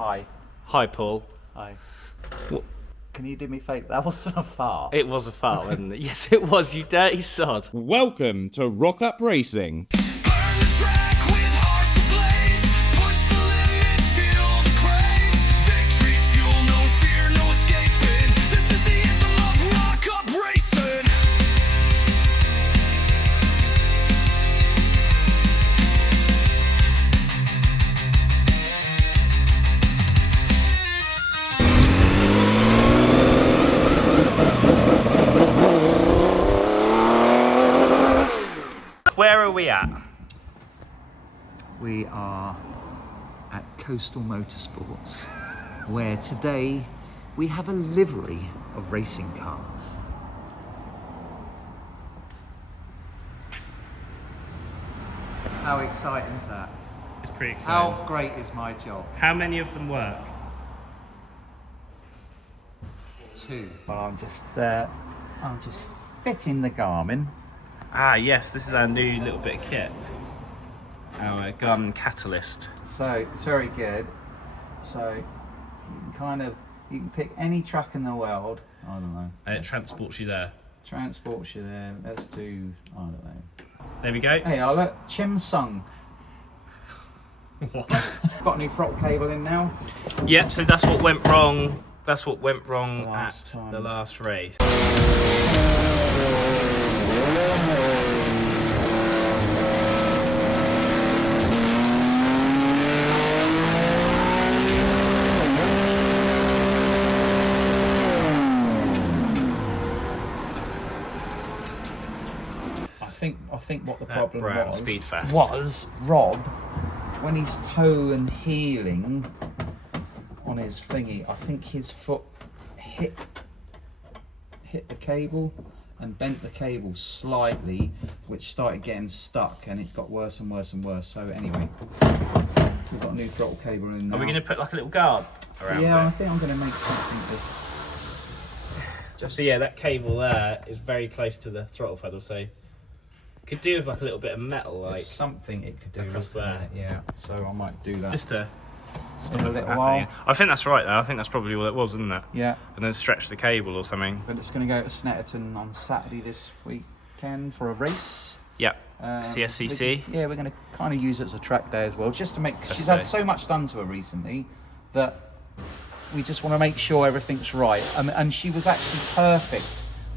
Hi. Hi, Paul. Hi. What? Can you do me a favour? That wasn't a fart. It was a fart, wasn't it? Yes, it was, you dirty sod. Welcome to Rock Up Racing. Where are we at? We are at Coastal Motorsports, where today we have a livery of racing cars. How exciting is that? It's pretty exciting. How great is my job? How many of them work? 2. Well, I'm just fitting the Garmin. Ah, yes, this is our new little bit of kit. Our gun catalyst. So it's very good. So you can pick any track in the world. I don't know. And it transports you there. Transports you there. Let's do, I don't know. There we go. Hey, I look, Chim Sung. What? Got a new throttle cable in now. Yep, so that's what went wrong. That's what went wrong Last at time. the last race. I think what the problem was Speed Fast. was Rob, when he's toe and heeling on his thingy, I think his foot hit the cable and bent the cable slightly, which started getting stuck, and it got worse and worse and worse. So anyway, we've got a new throttle cable in now. Are we going to put like a little guard around Yeah, I it? think I'm going to make something So yeah, that cable there is very close to the throttle pedal, so could do with like a little bit of metal, like something it could do across with there. that, yeah. So I might do that. just to stop In a it from little happening. while. I think that's right though. I think that's probably what it was, isn't it? Yeah, And then stretch the cable or something. but it's going to go to Snetterton on Saturday this weekend for a race. Yep. Um, CSCC. Yeah, we're going to kind of use it as a track day as well, just to make. Test She's had day. so much done to her recently that we just want to make sure everything's right. And she was actually perfect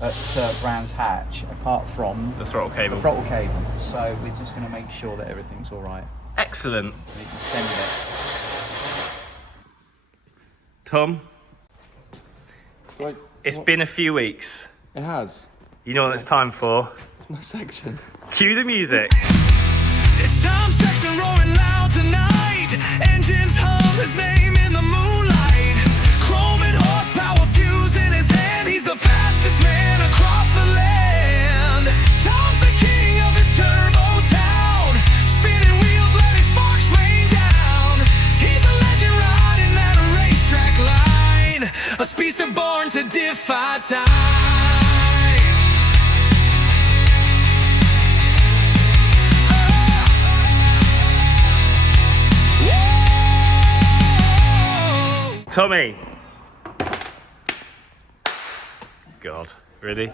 at Brands Hatch, apart from The throttle cable. the throttle cable. So we're just going to make sure that everything's all right. Excellent. We can send it. Tom, Right. it's been a few weeks. It has. You know what it's time for? It's my section. Cue the music. It's Tom's section roaring loud tonight. Engines hum his name in the moonlight. Chrome and horsepower fuse in his hand. He's the fastest man across the land. Tom's the king of his turbo town. Spinning wheels, letting sparks rain down. He's a legend riding that racetrack line. A speedster born to defy time. Tommy. God, really?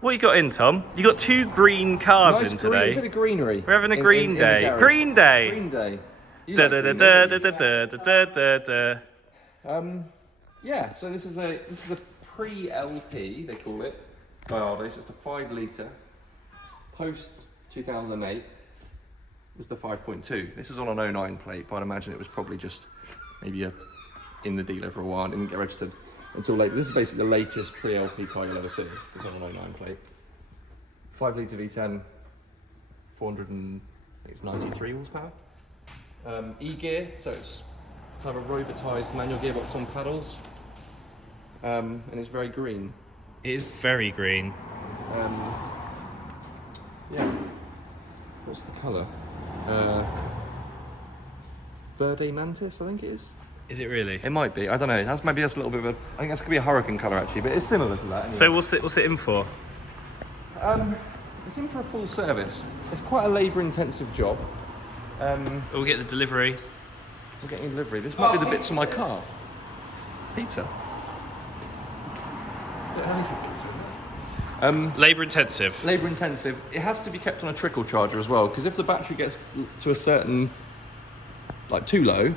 What you got in, Tom? You got 2 green cars in A today. bit of greenery. We're having a green in the day. garage. Green day. Green day. You Da like da da green, da don't da you? da da da da da. Yeah. So this is a pre-LP, they call it. Gallardo. It's just a 5 litre. Post 2008 was the 5.2. This is on an 09 plate, but I'd imagine it was probably just maybe in the dealer for a while. Didn't get registered until late. This is basically the latest pre-LP car you'll ever see. It's on an 09 plate. 5 litre V10, 493 horsepower. E-gear, so it's kind of a robotised manual gearbox on pedals, and it's very green. It is very green. Yeah. What's the colour? Verde Mantis, I think it is. Is it really? It might be. I don't know. Maybe that's a little bit of a. I think that's gonna be a hurricane colour actually, but it's similar to that. Anyway. So what's it in for? It's in for a full service. It's quite a labour-intensive job. We'll get the delivery. I'm getting a delivery. This might be the bits of my car. Pizza. Labour intensive. Labour intensive. It has to be kept on a trickle charger as well, because if the battery gets to a certain, like too low,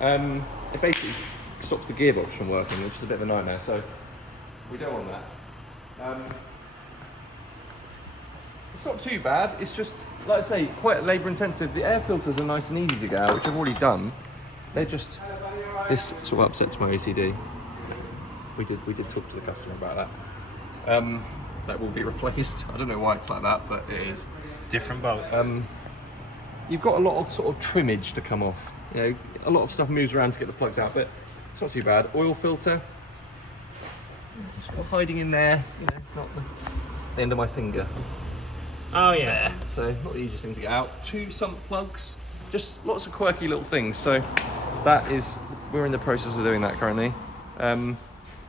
it basically stops the gearbox from working, which is a bit of a nightmare. So we don't want that. It's not too bad. It's just, like I say, quite labour intensive. The air filters are nice and easy to get out, which I've already done. They're just, this sort of upsets my OCD. We did talk to the customer about that. That will be replaced. I don't know why it's like that, but it is. Different bolts. You've got a lot of sort of trimmage to come off. You know, a lot of stuff moves around to get the plugs out, but it's not too bad. Oil filter, sort of hiding in there. You know, not the end of my finger. Oh yeah. There. So not the easiest thing to get out. 2 sump plugs. Just lots of quirky little things. So that is, we're in the process of doing that currently. But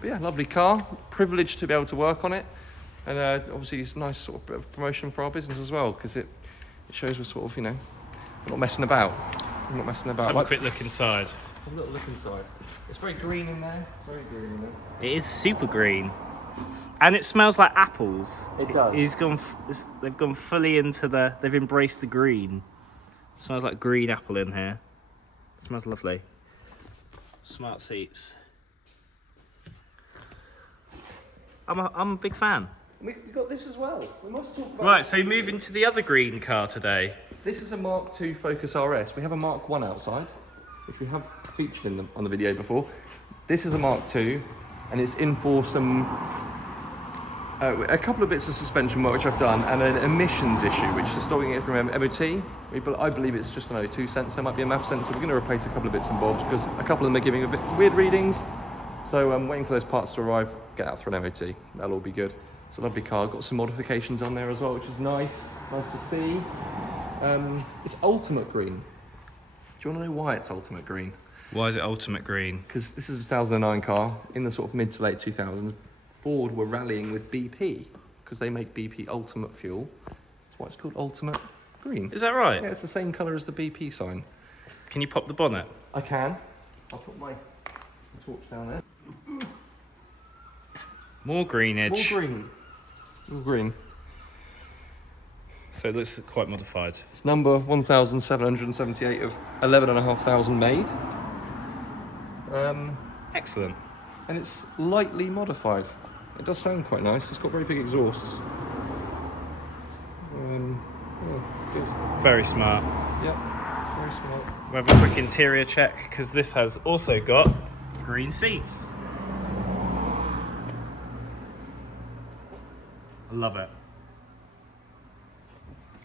yeah, lovely car. Privileged to be able to work on it. And obviously it's a nice sort of bit of promotion for our business as well, because it shows we're sort of, you know, we're not messing about. We're not messing about. Let's have a quick look inside. Have a little look inside. It's very green in there. Very green in there. It is super green. And it smells like apples. It does. They've gone fully into they've embraced the green. It smells like green apple in here. It smells lovely. Smart seats. I'm a big fan. We've got this as well. We must talk about. Right, so moving to the other green car today. This is a Mark II Focus RS. We have a Mark 1 outside, which we have featured on the video before. This is a Mark II, and it's in for some a couple of bits of suspension work which I've done, and an emissions issue which is stopping it from MOT. I believe it's just an O2 sensor, it might be a MAF sensor. We're going to replace a couple of bits and bobs because a couple of them are giving a bit weird readings. So I'm waiting for those parts to arrive, get out for an MOT. That'll all be good. It's a lovely car. Got some modifications on there as well, which is nice. Nice to see. It's ultimate green. Do you want to know why it's ultimate green? Why is it ultimate green? Because this is a 2009 car. In the sort of mid to late 2000s, Ford were rallying with BP because they make BP ultimate fuel. That's why it's called ultimate green. Is that right? Yeah, it's the same colour as the BP sign. Can you pop the bonnet? I can. I'll put my torch down there. More greenage. More green. More green. So it looks quite modified. It's number 1778 of 11,500 made. Excellent. And it's lightly modified. It does sound quite nice. It's got very big exhausts. Yeah, good. Very smart. Yep, very smart. We'll have a quick interior check because this has also got green seats. I love it.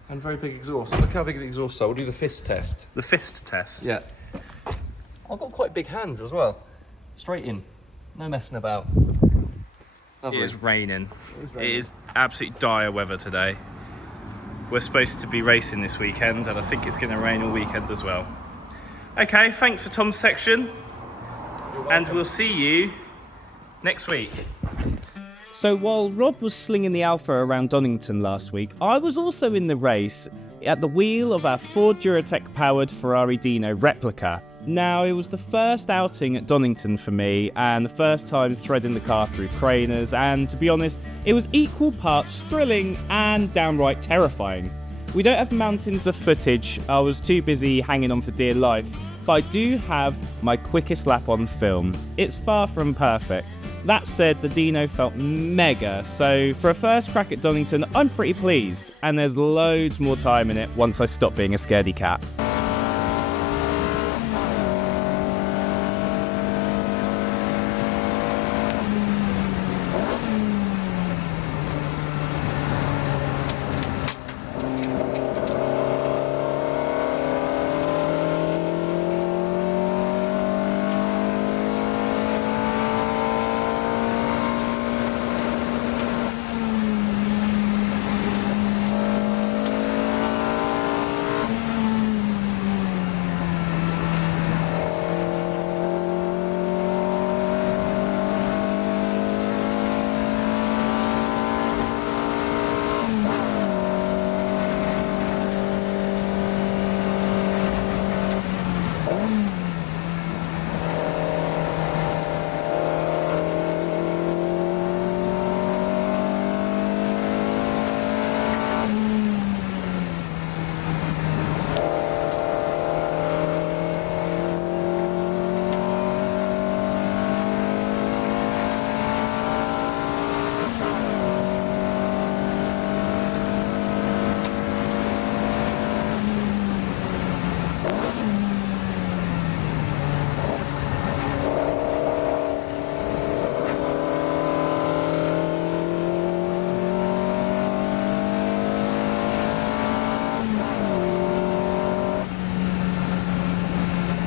And very big exhaust. Look how big the exhausts are. We'll do the fist test. The fist test. Yeah. I've got quite big hands as well. Straight in. No messing about. It Lovely. is raining. It is absolute dire weather today. We're supposed to be racing this weekend, and I think it's going to rain all weekend as well. Okay, thanks for Tom's section, and we'll see you next week. So while Rob was slinging the Alfa around Donington last week, I was also in the race at the wheel of our Ford Duratec-powered Ferrari Dino replica. Now, it was the first outing at Donington for me, and the first time threading the car through craners, and to be honest, it was equal parts thrilling and downright terrifying. We don't have mountains of footage, I was too busy hanging on for dear life, but I do have my quickest lap on film. It's far from perfect. That said, the Dino felt mega, so for a first crack at Donington, I'm pretty pleased, and there's loads more time in it once I stop being a scaredy cat.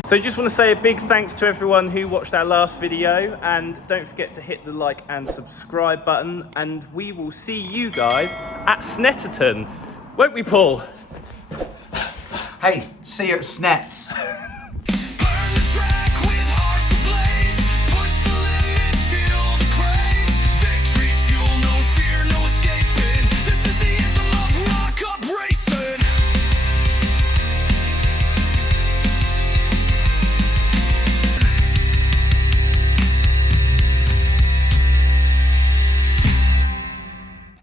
So just want to say a big thanks to everyone who watched our last video, and don't forget to hit the like and subscribe button, and we will see you guys at Snetterton, won't we, Paul? Hey, see you at Snets.